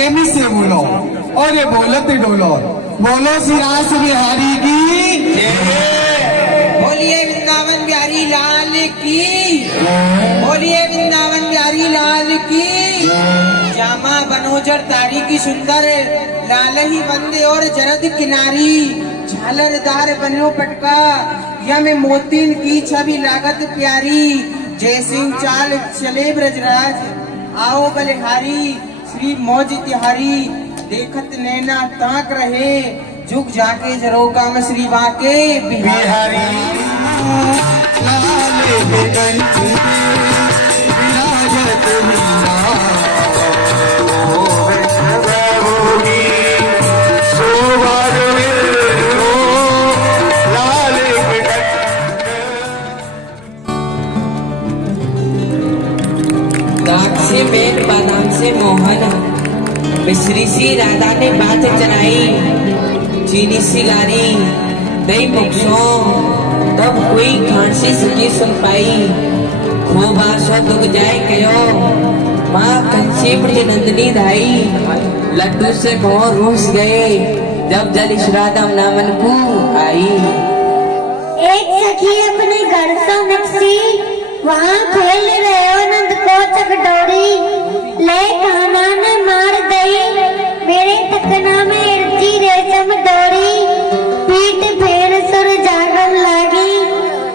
प्रेमी से बोलो और ये बोलते डोलो। बोलो श्री रास बिहारी की बोलिए वृंदावन बिहारी लाल की, बोलिए वृंदावन बिहारी लाल की। जामा बनोजर तारी की सुंदर लाल ही बंदे और जरद किनारी, झालरदार बनो पटका यम मोतीन की छवि लागत प्यारी। जय सिंह चाल चले ब्रजराज आओ बलिहारी, श्री मौज तिहारी देखत नैना ताक रहे, झुक जाके जरो काम श्री बाके बिहारी। से बेन बादाम से मोहन, मिश्री सी राधा ने बात चलाई, चीनी सी लारी दही मुखसो तब कोई खांसी सके सुन पाई। खूब आसो दुख जाए कयो माँ कंसी ब्रज नंदनी धाई, लड्डू से बहुत रूस गए जब जल श्राद्धम नामन को आई। एक सखी अपने घर से नक्सी वहाँ खेल रहे हो नंद को चकडोरी, ले काना ने मार दई मेरे तकना में इड़ती रेशम डोरी। पीठ फेर सुर जागम लागी,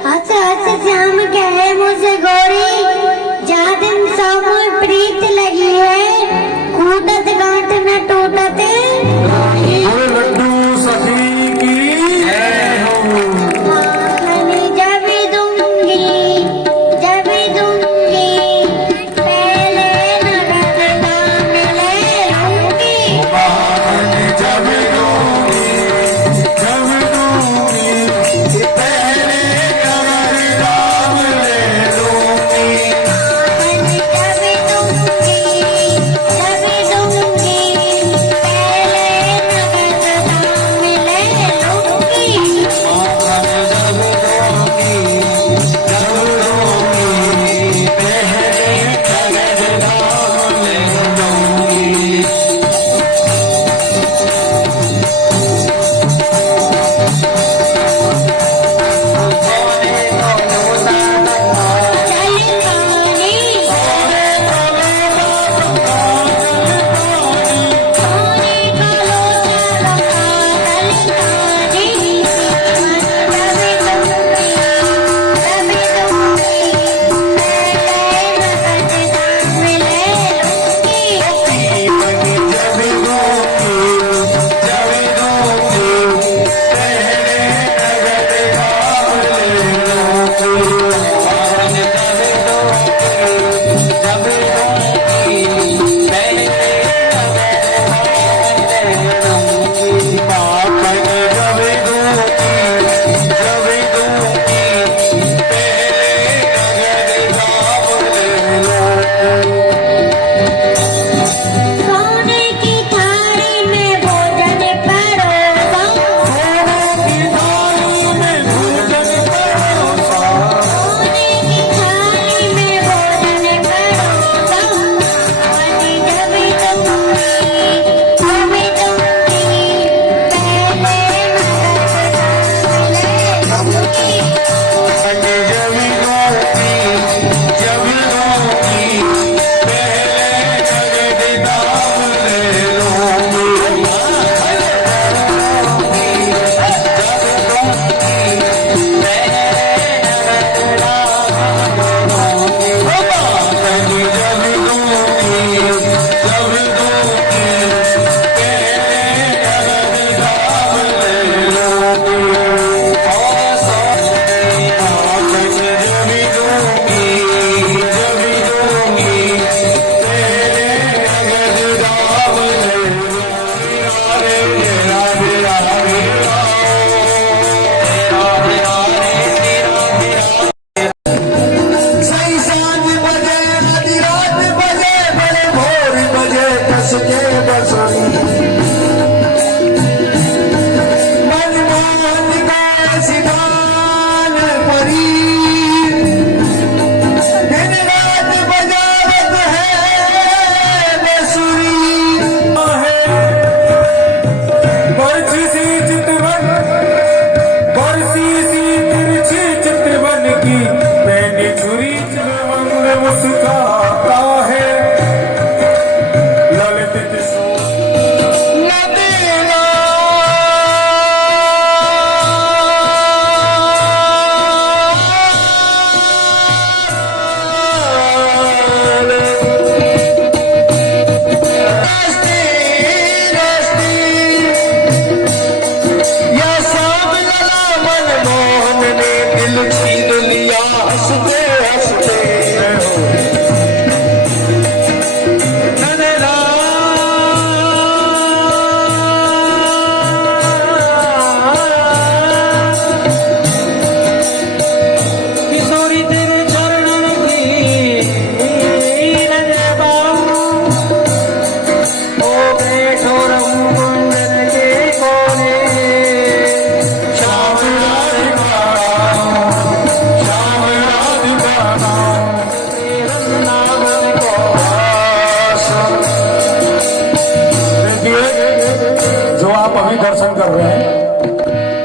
हंस हंस श्याम कहे मुझे गोरी। जा दिन सामो प्रीत लगी है, कूटत गांठ न टूटत। लड्डू सखी की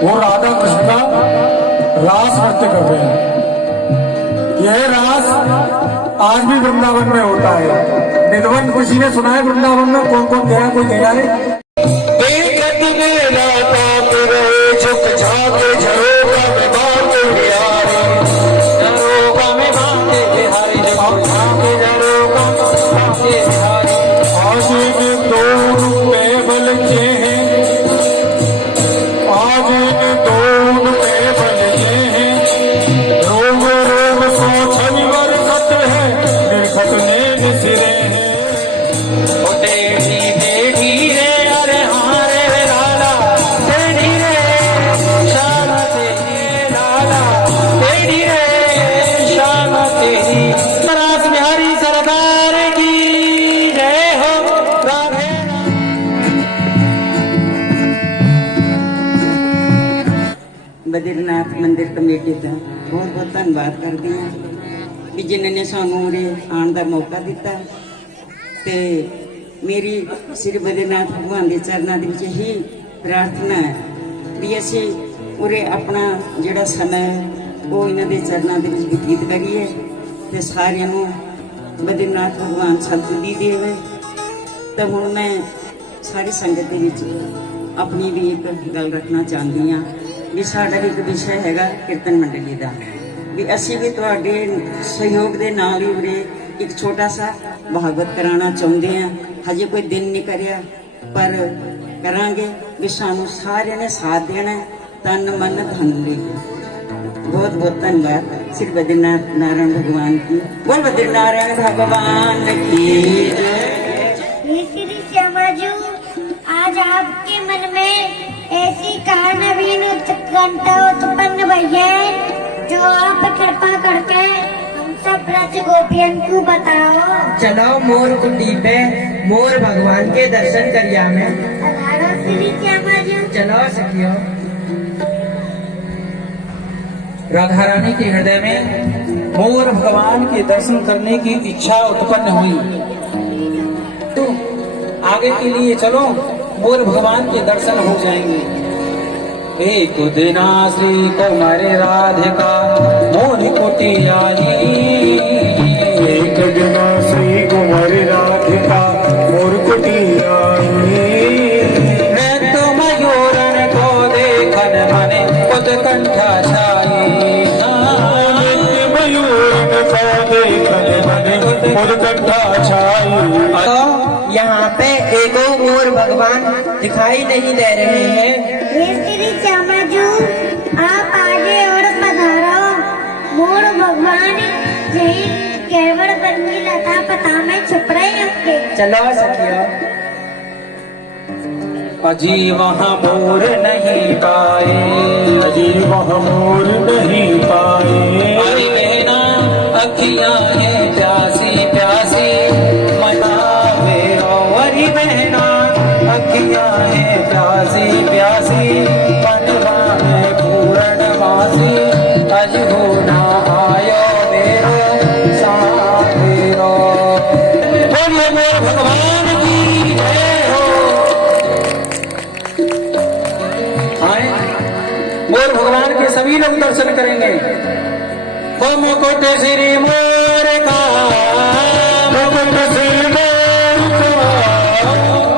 वो राधा कृष्ण का रास नृत्य कर रहे हैं। यह रास आज भी वृंदावन में होता है। निधवन किसी ने सुना है वृंदावन में कौन कौन गया, कोई गया है? बद्रीनाथ मंदिर कमेटी का बहुत बहुत धन्यवाद करती हैं कि जिन्होंने सानू उरे आने का मौका दिता। ते मेरी श्री बद्रीनाथ भगवान के चरणों के ही प्रार्थना है भी असी उरे अपना जोड़ा समय है वो इन्हों के चरणों के व्यतीत करिए ते सारिਆਂ ਨੂੰ बद्रीनाथ भगवान सतबुद्धि देवे। तो हुण मैं सारी संगत के विच अपनी भी एक गल रखना चाहती हाँ भी साडा एक विषय हैगा कीर्तन मंडली का भी असी भी तुहाडे सहयोग के नाल ही उरे एक छोटा सा भागवत कराना चाहते हैं। हजे कोई दिन नहीं करया पर करांगे भी सानू सारे ने साथ देना है तन मन धन ली। बहुत बहुत धन्यवाद श्री बद्रीनाथ नारायण भगवान की। बोल बद्रीनारायण भगवान की जय। श्री श्यामाजू, आज आपके मन में ऐसी कहा नवीन उत्कंठा उत्पन्न हुई है जो आप कृपा करके हम सब ब्रज गोपियन को बताओ। चलो मोर कुटी पे मोर भगवान के दर्शन करिया में। पधारो श्री श्यामाजू। चलो सखियो। राधा रानी के हृदय में मोर भगवान के दर्शन करने की इच्छा उत्पन्न हुई। तो आगे के लिए चलो मोर भगवान के दर्शन हो जाएंगे। एक दिना श्री कुमारी राधिका मोर कुटी आई। एक दिना श्री कुमारी राधिका मोर कुटी आई। नृत्य मयूरन को देखन मने उत्कंठा छाई। नित्य मयूरन को देखन मने उत्कंठा छाई। तो यहाँ पे एगो मोर भगवान दिखाई नहीं दे रहे हैं। हे श्री श्यामाजू, आप आगे और पधारो। मोर भगवान यही केवल बंदी लता पता में छुप रहे होंगे। चलो सखियो। अजी वहाँ मोर नहीं पाए। अजी वहाँ मोर नहीं पाए। अरे बहना अखियाँ हैं प्यासी प्यासी मना मेरो। अरे बहना अखियाँ हैं प्यासी प्यासी मनवा है पूर्णवासी। अज हो ना आयो मेरो साथ मेरो। बोलिए मोर भगवान की जय हो। आए मोर भगवान के सभी लोग दर्शन करेंगे। मुकुट श्री मोर का मुकुट श्री मोर का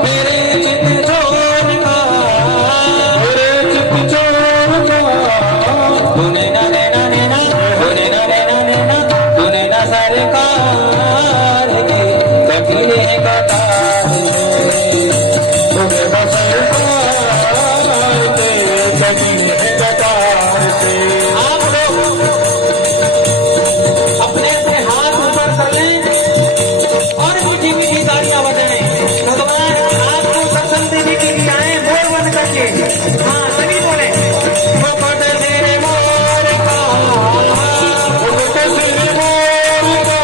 मेरे चित चोर का मेरे चित चोर का। तूने ना लेना लेना तूने ना लेना लेना तूने ना सरकार की कबीले कतार तूने ना सरकार के कबीले कतार से। आप लोग अपने अपने हाथ ऊपर कर लें और मीठी मीठी तालियां बजाएं। भगवान आपको दर्शन देने के लिए आए मोर बन करके। हाँ सभी बोले मुकुट श्री मोर का मुकुट श्री मोर का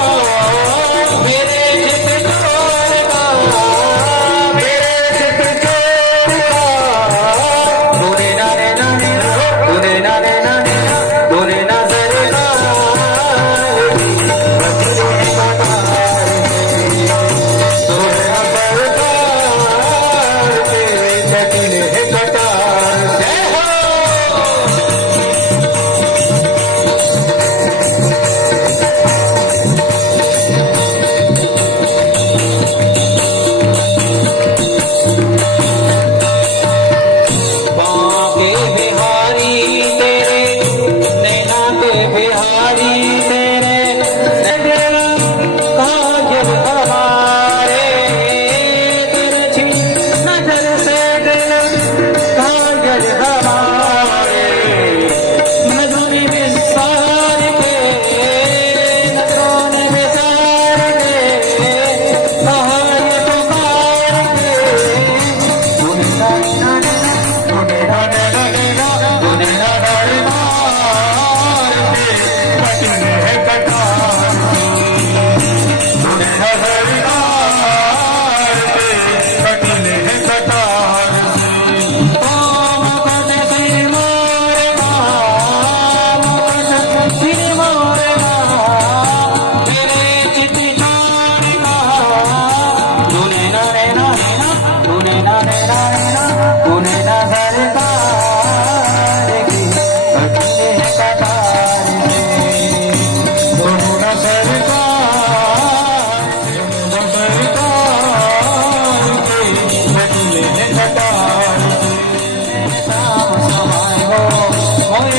मेरे चित चोर का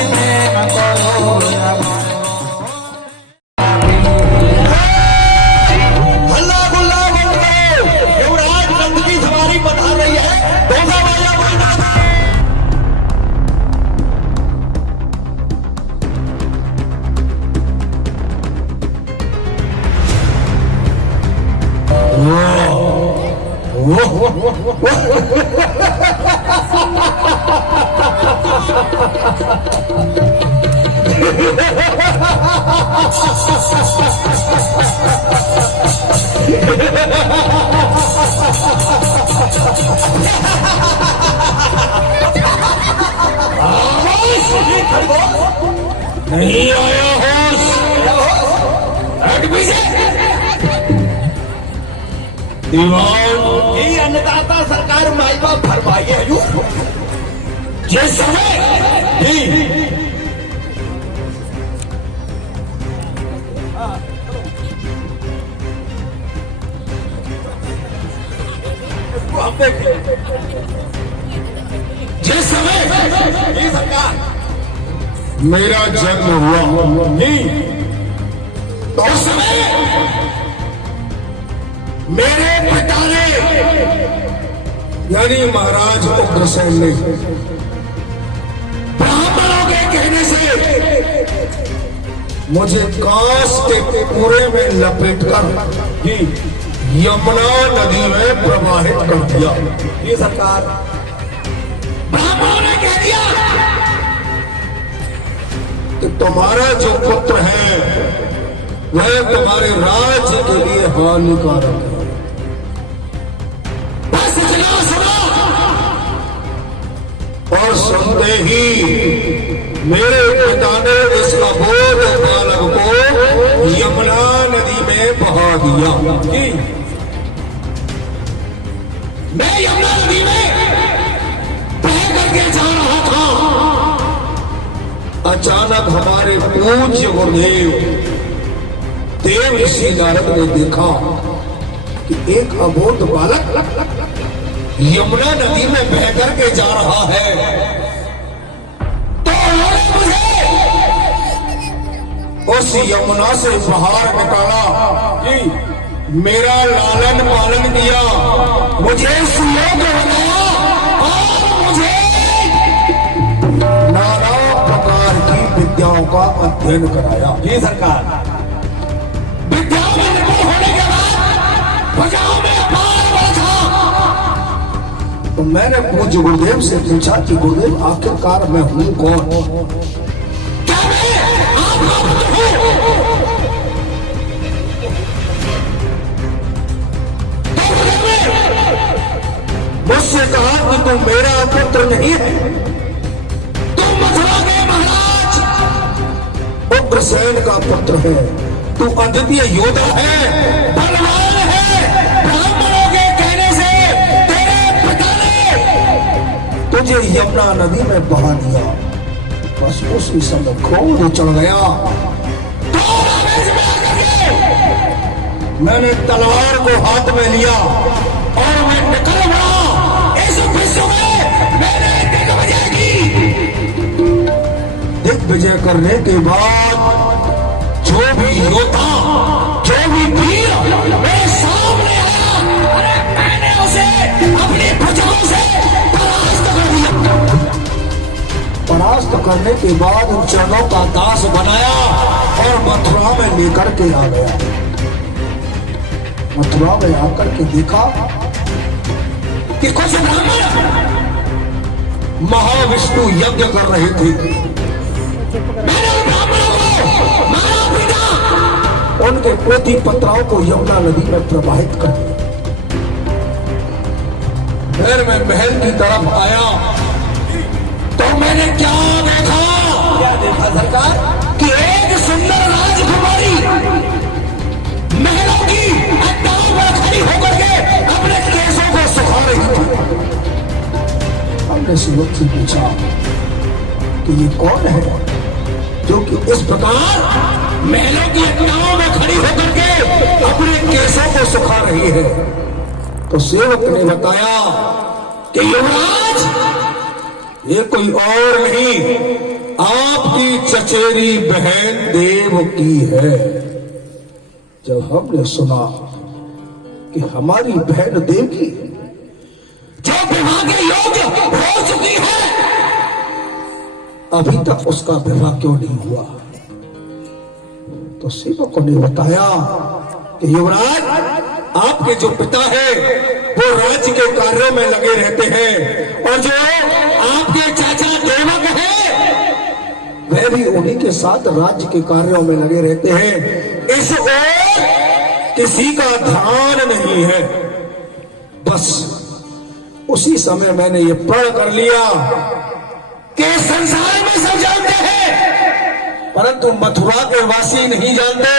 प्रेम करो हल्ला गुल्ला बंद करो। युवराज नंद की सवारी बता रही है, डोसा वाला बोलना था। नहीं आया होश, हट भी दीवान यही अन्नदाता सरकार माई बाप भरपाई है जिस समय ही जिस समय ये सरकार मेरा जन्म हुआ नहीं तो उस समय मेरे पिता ने यानी महाराज उग्रसेन ने ब्राह्मणों के कहने से मुझे कांस के पूरे में लपेटकर ही यमुना नदी में प्रवाहित कर दिया। ये सरकार ब्राह्मणों ने कह दिया कि तुम्हारा जो पुत्र है वह तुम्हारे राज्य के लिए हानिकारक है। बस इतना सुनो और सुनते ही मेरे पिता ने इस अबोध बालक को यमुना नदी में बहा दिया। मैं यमुना नदी में बह करके जा रहा था, अचानक हमारे पूज्य गुरुदेव देव ऋषि नारद ने देखा कि एक अबोध बालक यमुना नदी में बह करके जा रहा है, तो उन्होंने मुझे उस यमुना से बाहर निकाला कि मेरा लालन पालन किया, मुझे सुयोग्य बनाया और मुझे नाना प्रकार की विद्याओं का अध्ययन कराया। जी सरकार, विद्याओं में निपुण होने के बाद भुजाओं में अपार बल था। तो मैंने पूज्य गुरुदेव से पूछा कि गुरुदेव आखिरकार मैं हूं कौन? क्या मैं आपका पुत्र हूं? मुझसे कहा कि तू मेरा पुत्र नहीं है, तू मथुरा के महाराज उग्रसेन का पुत्र है, तू अद्वितीय योद्धा है, बलवान है। ब्राह्मणों के कहने से तेरे पिता ने तुझे यमुना नदी में बहा दिया। बस उसी समय क्रोध चढ़ गया, तो आवेश में आकर के मैंने तलवार को हाथ में लिया और मैं निकल पड़ा। इस विश्व में मैंने दिग्विजय की। दिग्विजय करने के बाद जो भी योद्धा, जो भी वीर मेरे सामने आया, अरे मैंने उसे अपनी भुजाओं से परास्त कर दिया। परास्त करने के बाद उन चरणों का दास बनाया और मथुरा में लेकर के आ गया। मथुरा में आकर के देखा कि कुछ ब्राह्मण महाविष्णु यज्ञ कर रहे थे। मैंने उन ब्राह्मणों को मारा पीटा, उनके पोती पत्राओं को यमुना नदी में प्रवाहित कर दिया। फिर मैं महल की तरफ आया तो मैंने क्या देखा? क्या देखा सरकार? कि एक सुंदर राजकुमारी महलों की अड्डाओं पर खड़ी होकर के अपने केसों को सुखा रही थी। हमने सेवक से पूछा कि ये कौन है जो कि इस प्रकार महलों की अड्डाओं में खड़ी होकर के अपने केसों को सुखा रही है? तो सेवक ने बताया कि युवराज ये कोई और नहीं, आपकी चचेरी बहन देव की है। जब हमने सुना कि हमारी बहन देव की जो विवाह के योग्य हो चुकी है, अभी तक उसका विवाह क्यों नहीं हुआ, तो सेवकों ने बताया कि युवराज, आपके जो पिता है वो राज्य के कार्यों में लगे रहते हैं, और जो आपके चाचा देवक है वह भी उन्हीं के साथ राज्य के कार्यों में लगे रहते हैं। इस ओर किसी का ध्यान नहीं है। बस उसी समय मैंने ये प्रण कर लिया कि संसार में सब जानते हैं, परंतु मथुरा के वासी नहीं जानते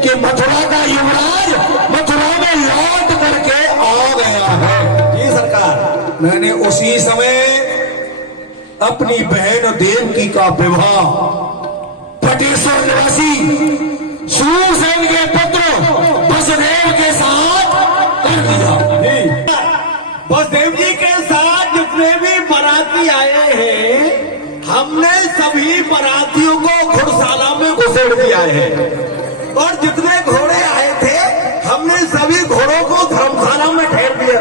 कि मथुरा का युवराज मथुरा में लौट करके आ गया है। जी सरकार, मैंने उसी समय अपनी बहन देवकी का विवाह पटेश्वर निवासी शूरसेन के पुत्र वसुदेव के साथ कर दिया। वसुदेव जी के साथ जितने भी बाराती आए हैं, हमने सभी बारातियों को घुड़शाला में घुसेड़ दिया है, और जितने घोड़े आए थे हमने सभी घोड़ों को धर्मशाला में ठहर दिया।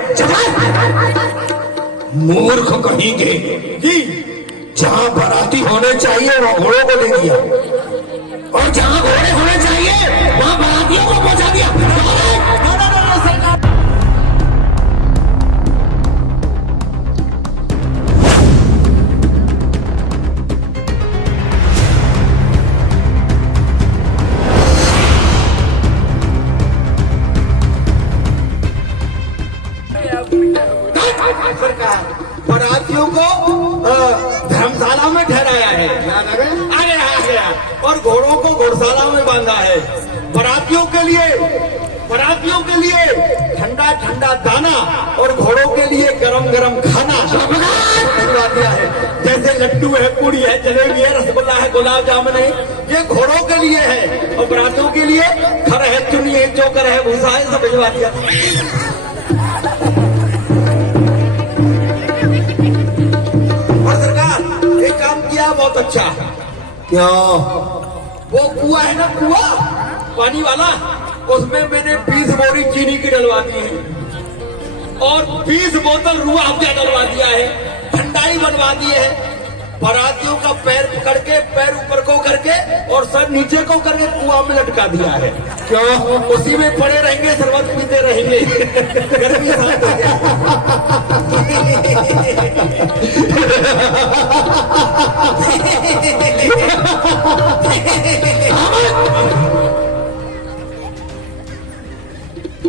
मूर्ख कहीं के जी, जहां बाराती होने चाहिए वहां घोड़ों को ले दिया, और जहां घोड़े होने चाहिए वहां बारातियों को पहुंचा दिया। सरकार, बारातियों को धर्मशाला में ठहराया है, आ गया, और घोड़ों को घोड़शाला में बांधा है। बारातियों के लिए ठंडा ठंडा दाना और घोड़ों के लिए गरम गरम खाना भिजवा दिया है। जैसे लड्डू है, पूड़ी है, जलेबी है, रसगुल्ला है, गुलाब जामुन है, ये घोड़ों के लिए है, और बारातियों के लिए खर है, चुनी है, चोकर है, भूसा है, सब भिजवा दिया। बहुत अच्छा। क्या? वो कुआं है ना, कुआं पानी वाला, उसमें मैंने 20 बोरी चीनी की डलवा दी है, और 20 बोतल रूह अफ़ज़ा डलवा दिया है, ठंडाई बनवा दी है। बारातियों का पैर पकड़ के, पैर ऊपर को करके और सर नीचे को करके कुआं में लटका दिया है। क्यों? उसी में पड़े रहेंगे, शरबत पीते रहेंगे। गर्मी शांत हो गया।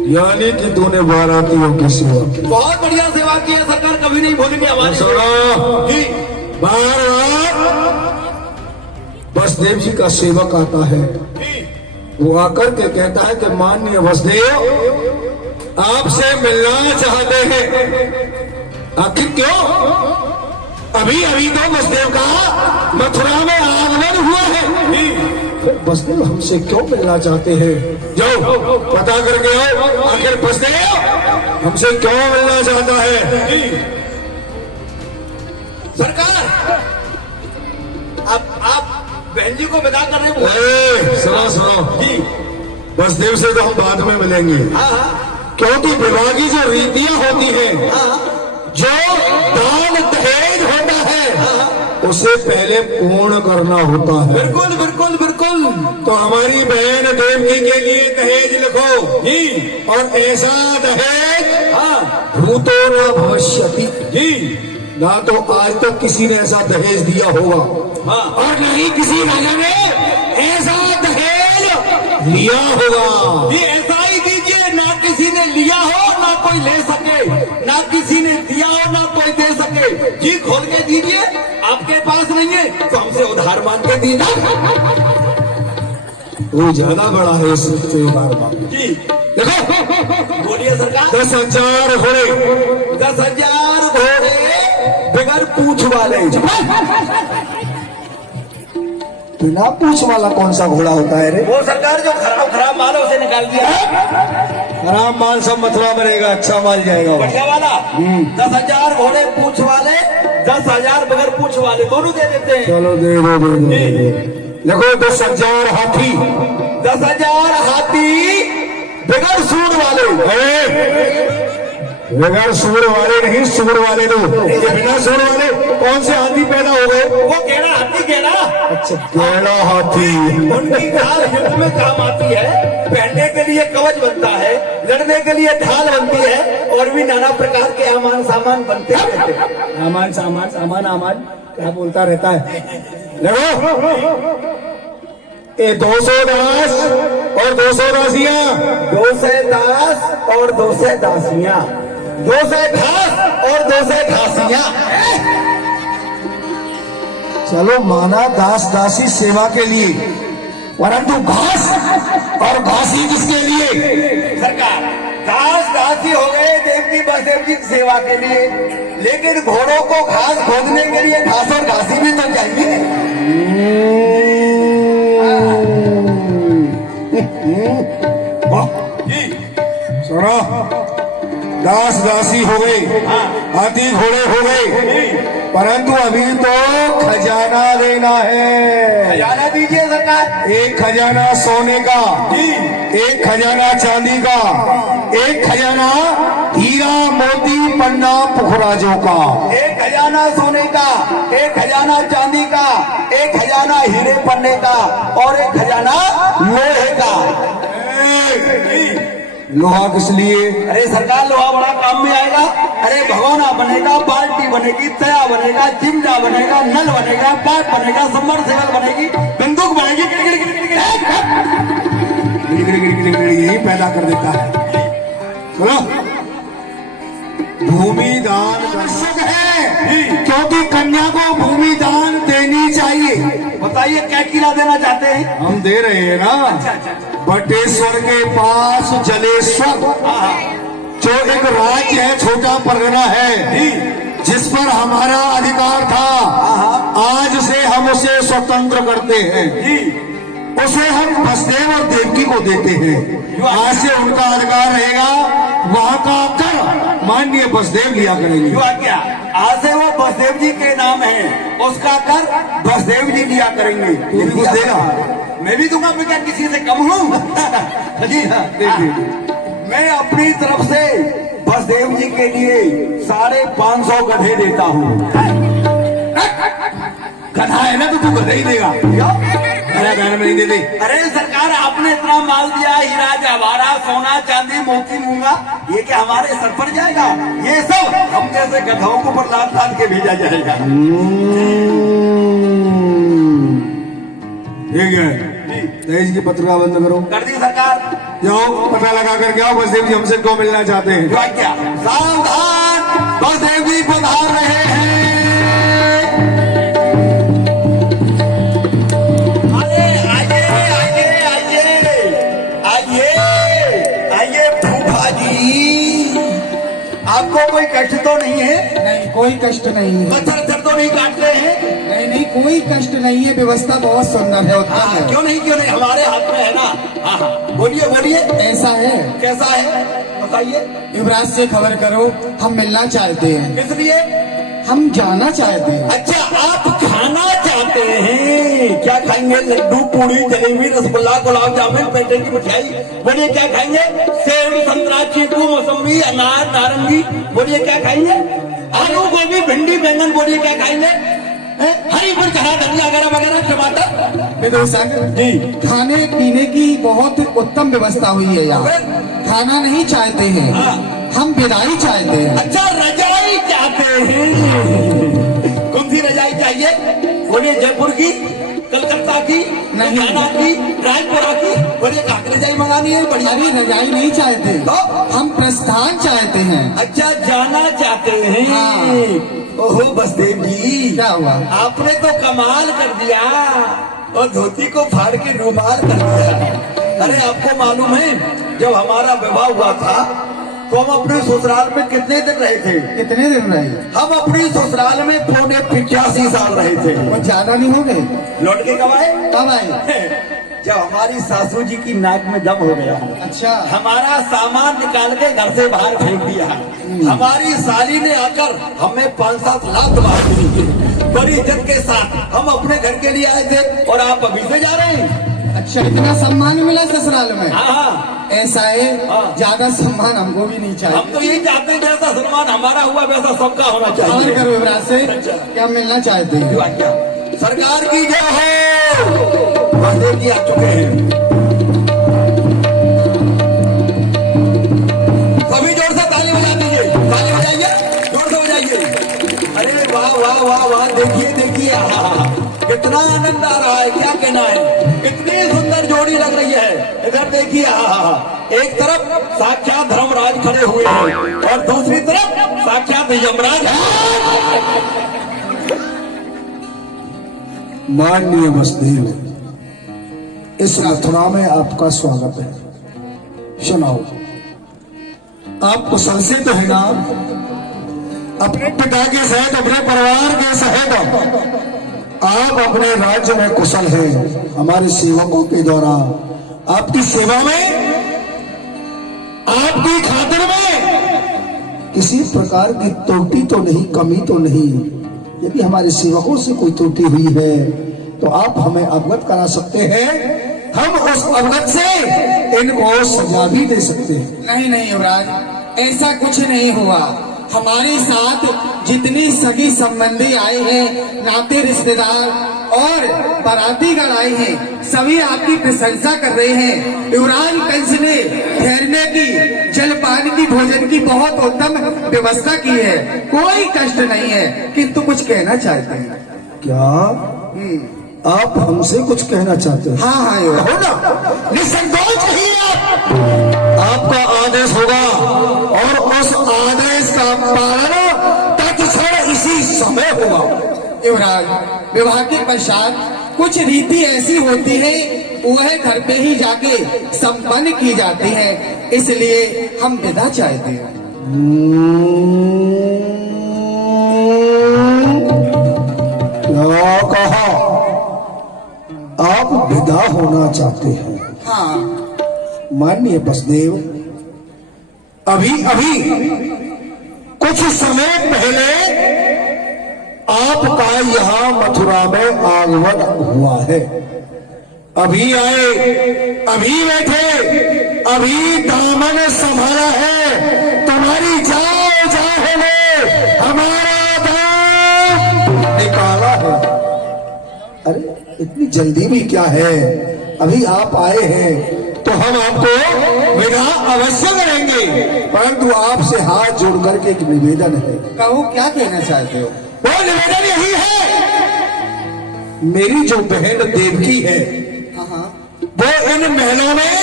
यानी कि तूने बारातियों की सेवा की। बहुत बढ़िया सेवा की है सरकार, कभी नहीं भूलेंगे हमारी सुनो जी। बार वसुदेव जी का सेवक आता है, वो आकर के कहता है कि माननीय वसुदेव आपसे मिलना चाहते हैं। आखिर क्यों? अभी अभी तो वसुदेव का मथुरा में आगमन हुआ है, वसुदेव हमसे क्यों मिलना चाहते हैं? जाओ पता करके आओ, आखिर वसुदेव हमसे क्यों मिलना चाहता है। सरकार, अब आप बहन जी को विदा कर रहे हैं। सुनो जी, वसुदेव से तो हम बाद में मिलेंगे, क्योंकि विवाह की जो रीतियां होती हैं, जो दान दहेज होता है, उसे पहले पूर्ण करना होता है। बिल्कुल बिल्कुल बिल्कुल। तो हमारी बहन देवकी के लिए दहेज लिखो जी, और ऐसा दहेज भूतो न भविष्यति जी, ना तो आज तक किसी ने ऐसा दहेज दिया होगा, और न ही किसी राजा ने ऐसा दहेज लिया होगा। ये ऐसा ही दीजिए, ना किसी ने लिया हो ना कोई ले सके, ना किसी ने दिया हो ना कोई दे सके। जी खोल के दीजिए, आपके पास नहीं है तो हमसे उधार मांग के दीजिए। वो ज्यादा बड़ा है, इससे उधार मांग जी देखो। बोलिए सरकार। 10,000 घोड़े, 10,000 घोड़े बगैर पूछ वाले। बिना पूछ वाला कौन सा घोड़ा होता है रे? वो सरकार जो खराब माल है उसे निकाल दिया। खराब माल सब मथुरा में रहेगा, अच्छा माल जाएगा। बढ़िया वाला 10,000 घोड़े पूछ वाले 10,000 बगैर पूछ वाले दोनों दे देते हैं। चलो दे दो देखो 10,000 हाथी 10,000 हाथी बगैर सूंड वाले। बगैर सूर वाले नहीं, सूर वाले दो। ये बिना सूर वाले कौन से हाथी पैदा हो गए? वो गेड़ा हाथी गेड़ा। अच्छा गेड़ा हाथी। उनकी ढाल युद्ध में काम आती है, पहनने के लिए कवच बनता है, लड़ने के लिए ढाल बनती है, और भी नाना प्रकार के अमान सामान बनते रहते हैं। सामान सामान सामान आमान क्या बोलता रहता है। देखो ये 210 और 200 दासियां, 210 और 200 दासियां, 210 और 200 दासियां। चलो माना दास दासी सेवा के लिए, परंतु घास और घासी किसके लिए? सरकार दास दासी हो गए देवकी बसदेव जी की सेवा के लिए, लेकिन घोड़ों को घास खोदने के लिए घास और घासी भी तो चाहिए। सुनो दास दासी हो गए, हाथी घोड़े हो गए, परंतु अभी तो खजाना देना है। खजाना दीजिए सरकार। एक खजाना सोने का, एक खजाना चांदी का, एक खजाना हीरा मोती पन्ना पुखराजों का। एक खजाना सोने का, एक खजाना चांदी का, एक खजाना हीरे पन्ने का, और एक खजाना लोहे का। लोहा किस लिए? अरे सरकार लोहा बड़ा काम में आएगा। अरे भगोना बनेगा, बाल्टी बनेगी, तया बनेगा, चिमटा बनेगा, नल बनेगा, पाइप बनेगा, सबमर्सिबल बनेगी, बंदूक बनेगी। यही पैदा कर देता है। सुनो भूमि दान आवश्यक है, क्योंकि कन्या को भूमि दान देनी चाहिए। बताइए क्या किला देना चाहते हैं? हम दे रहे हैं ना। बटेश्वर के पास जलेश्वर जो एक राज्य है, छोटा परगना है, जिस पर हमारा अधिकार था, आज से हम उसे स्वतंत्र करते हैं। उसे हम बसदेव और देवकी को देते हैं। आज से उनका अधिकार रहेगा, वहाँ का कर माननीय बसदेव लिया करेंगे। क्या आज से वो बसदेव जी के नाम है, उसका कर बसदेव जी लिया करेंगे। तू भी कुछ देगा? मैं भी दूंगा, मैं क्या किसी से कम हूँ? जी हाँ, देखिए मैं अपनी तरफ से बसदेव जी के लिए 550 गधे देता हूँ। गधा है ना तो तू गधा ही देगा। मेरा बहन में नहीं देते। अरे सरकार आपने इतना माल दिया, हीरा जवाहरा सोना चांदी मोती मूंगा, ये क्या हमारे सर पर जाएगा? ये सब हम जैसे गधाओं को पर लाद लाद के भेजा जाएगा। ठीक है, दहेज की पत्रिका बंद करो। कर दी सरकार। जाओ पता लगा कर क्या बसदेव जी हमसे क्यों मिलना चाहते हैं। क्या सावधान, बसदेव जी पधार रहे हैं। आपको कोई कष्ट तो नहीं है? नहीं कोई कष्ट नहीं है। पत्थर तो नहीं काटते हैं? नहीं नहीं कोई कष्ट नहीं है, व्यवस्था बहुत सुंदर है, उत्तम है। क्यों नहीं हमारे हाथ में है ना। हाँ बोलिए बोलिए। ऐसा है। कैसा है बताइए। युवराज से खबर करो, हम मिलना चाहते हैं। किस लिए? हम जाना चाहते हैं। अच्छा आप खाना चाहते हैं? क्या खाएंगे? लड्डू पूड़ी जलेबी रसगुल्ला गुलाब जामुन पेठे की मिठाई। बोलिए क्या खाएंगे? सेब संतरा चीकू मौसमी अनार नारंगी। बोलिए क्या खाएंगे? आलू गोभी भिंडी बैंगन। बोलिए क्या खाएंगे? हरी मिर्च हरा धनिया वगैरह वगैरह टमाटर। विदूषक जी खाने पीने की बहुत उत्तम व्यवस्था हुई है यहाँ। खाना नहीं चाहते हैं, हम विदाई चाहते हैं। अच्छा रजाई चाहते हैं? कौन सी रजाई चाहिए? बोलिए जयपुर की, कलकत्ता की, हरियाणा की, रायपुरा की। बोलिए कहाँ की रजाई मंगानी है? बढ़िया। अरे रजाई नहीं चाहते तो हम प्रस्थान चाहते हैं। अच्छा जाना चाहते हैं। हाँ। ओहो बसदेव जी क्या हुआ? आपने तो कमाल कर दिया, और धोती को फाड़ के रुमाल कर दिया। अरे आपको मालूम है जब हमारा विवाह हुआ था तो हम अपने ससुराल में कितने दिन रहे थे? कितने दिन रहे? हम अपने ससुराल में 85 साल रहे थे। वो ज्यादा नहीं हो गए? लौट के कब आए? कब आए? जब हमारी सासू जी की नाक में दम हो गया। अच्छा। हमारा सामान निकाल के घर से बाहर फेंक दिया। लक्ष्मी। हमारी साली ने आकर हमें 5-7 लाख मार दी। बड़ी इज्जत के साथ हम अपने घर के लिए आए थे और आप अभी से जा रहे हैं। अच्छा, इतना सम्मान मिला ससुराल में? हाँ, ऐसा है, हाँ। ज्यादा सम्मान हमको भी नहीं चाहिए। हम तो यही चाहते हैं जैसा सम्मान हमारा हुआ वैसा सबका होना चाहिए। और करो युवराज से क्या मिलना चाहते हैं? क्या सरकार की जय हो। वादे की आ चुके हैं। सभी जोर से ताली बजा दीजिए, ताली बजाइए, जोर से बजाइए। अरे वाह वाह वाह वाह, देखिए देखिए, कितना आनंद आ रहा है, क्या कहना है। कितनी सुंदर जोड़ी लग रही है। इधर देखिए, एक तरफ साक्षात धर्मराज खड़े हुए हैं और दूसरी तरफ साक्षात यमराज। माननीय वसुदेव, इस मथुरा में आपका स्वागत है। सुनाओ, आप कुशल से तो है ना? अपने पिता के सहित, अपने परिवार के सहित आप अपने राज्य में कुशल हैं। हमारे सेवकों के द्वारा आपकी सेवा में, आपकी खातिर में किसी प्रकार की त्रुटि तो नहीं, कमी तो नहीं। यदि हमारे सेवकों से कोई त्रुटि हुई है तो आप हमें अवगत करा सकते हैं। हम उस अवगत से इनको सजा भी दे सकते हैं। नहीं नहीं युवराज, ऐसा कुछ नहीं हुआ। हमारे साथ जितनी सगी संबंधी आए हैं, नाते रिश्तेदार और बारातीगण आए हैं, सभी आपकी प्रशंसा कर रहे हैं। युवराज कंस ने ठहरने की, जलपान की, भोजन की बहुत उत्तम व्यवस्था की है। कोई कष्ट नहीं है, किंतु कुछ कहना चाहते हैं। क्या आप हमसे कुछ कहना चाहते हैं? हाँ हाँ युवराज। हो ना, निसंकोच कहिए आप। आपका आदेश होगा और उस आदेश का पालन तत्क्षण इसी समय होगा। युवराज, विवाह के पश्चात कुछ रीति ऐसी होती है, वह घर पे ही जाके संपन्न की जाती है, इसलिए हम विदा चाहते हैं। क्या कहा? आप विदा होना चाहते हैं? हाँ। माननीय वसुदेव, अभी अभी कुछ समय पहले आपका यहाँ मथुरा में आगमन हुआ है। अभी आए, अभी बैठे, अभी दामन संभाला है। तुम्हारी जाओ जाओ ने हमारा दाम निकाला है। अरे इतनी जल्दी भी क्या है? अभी आप आए हैं तो हम आपको विदा अवश्य करेंगे, परंतु आपसे हाथ जोड़ करके एक निवेदन है। कहो, क्या कहना चाहते हो? वो निवेदन यही है, मेरी जो बहन देवकी है वो इन महलों में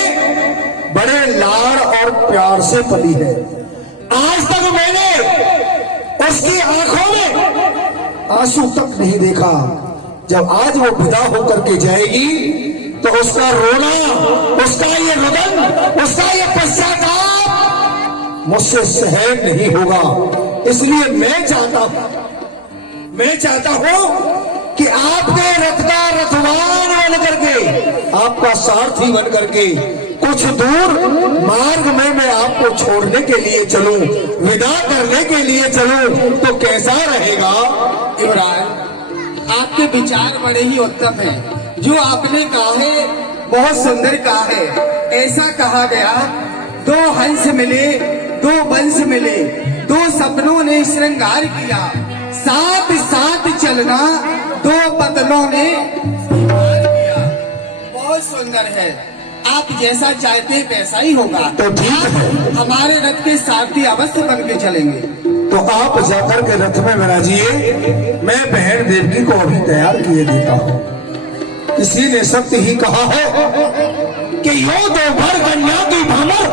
बड़े लाड़ और प्यार से पली है। आज तक मैंने उसकी आंखों में आंसू तक नहीं देखा। जब आज वो विदा होकर के जाएगी तो उसका रोना, उसका ये रुदन, उसका ये पश्चाताप मुझसे सहन नहीं होगा। इसलिए मैं चाहता हूं कि आपके रथ का रथवान बन करके, आपका सारथी बन करके कुछ दूर मार्ग में मैं आपको छोड़ने के लिए चलूं, विदा करने के लिए चलूं, तो कैसा रहेगा? युवराज, आपके विचार बड़े ही उत्तम हैं। जो आपने कहा है बहुत सुंदर कहा है। ऐसा कहा गया, 2 हंस मिले, 2 वंश मिले, 2 सपनों ने श्रृंगार किया, साथ साथ चलना 2 पतलों ने श्रृंगार किया। बहुत सुंदर है। आप जैसा चाहते हैं वैसा ही होगा। तो ठीक है, हमारे रथ के सारथी अवश्य बन के चलेंगे। तो आप जाकर के रथ में विराजिए। मैं बहन देवकी को अभी तैयार किए देता हूँ। किसी ने सत्य ही कहा है कि यो दो भर कन्या की भ्रमर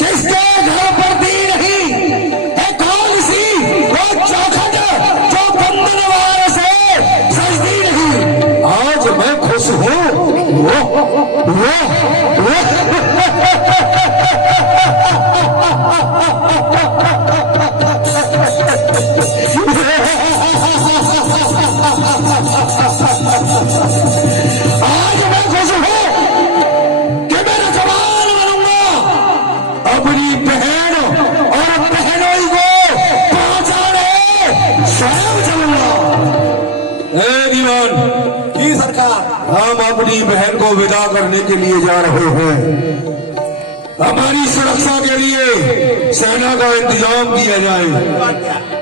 किसके घर पर दी नहीं है। कौन सी वो चौखट जो बंधनवार से सजदी नहीं। आज मैं खुश हूँ। वो आज मैं खुश हूं कि मैं रखवाल बनूंगा। अपनी बहन और बहनोई हम अपनी बहन को विदा करने के लिए जा रहे हैं। हमारी सुरक्षा के लिए सेना का इंतजाम किया जाए।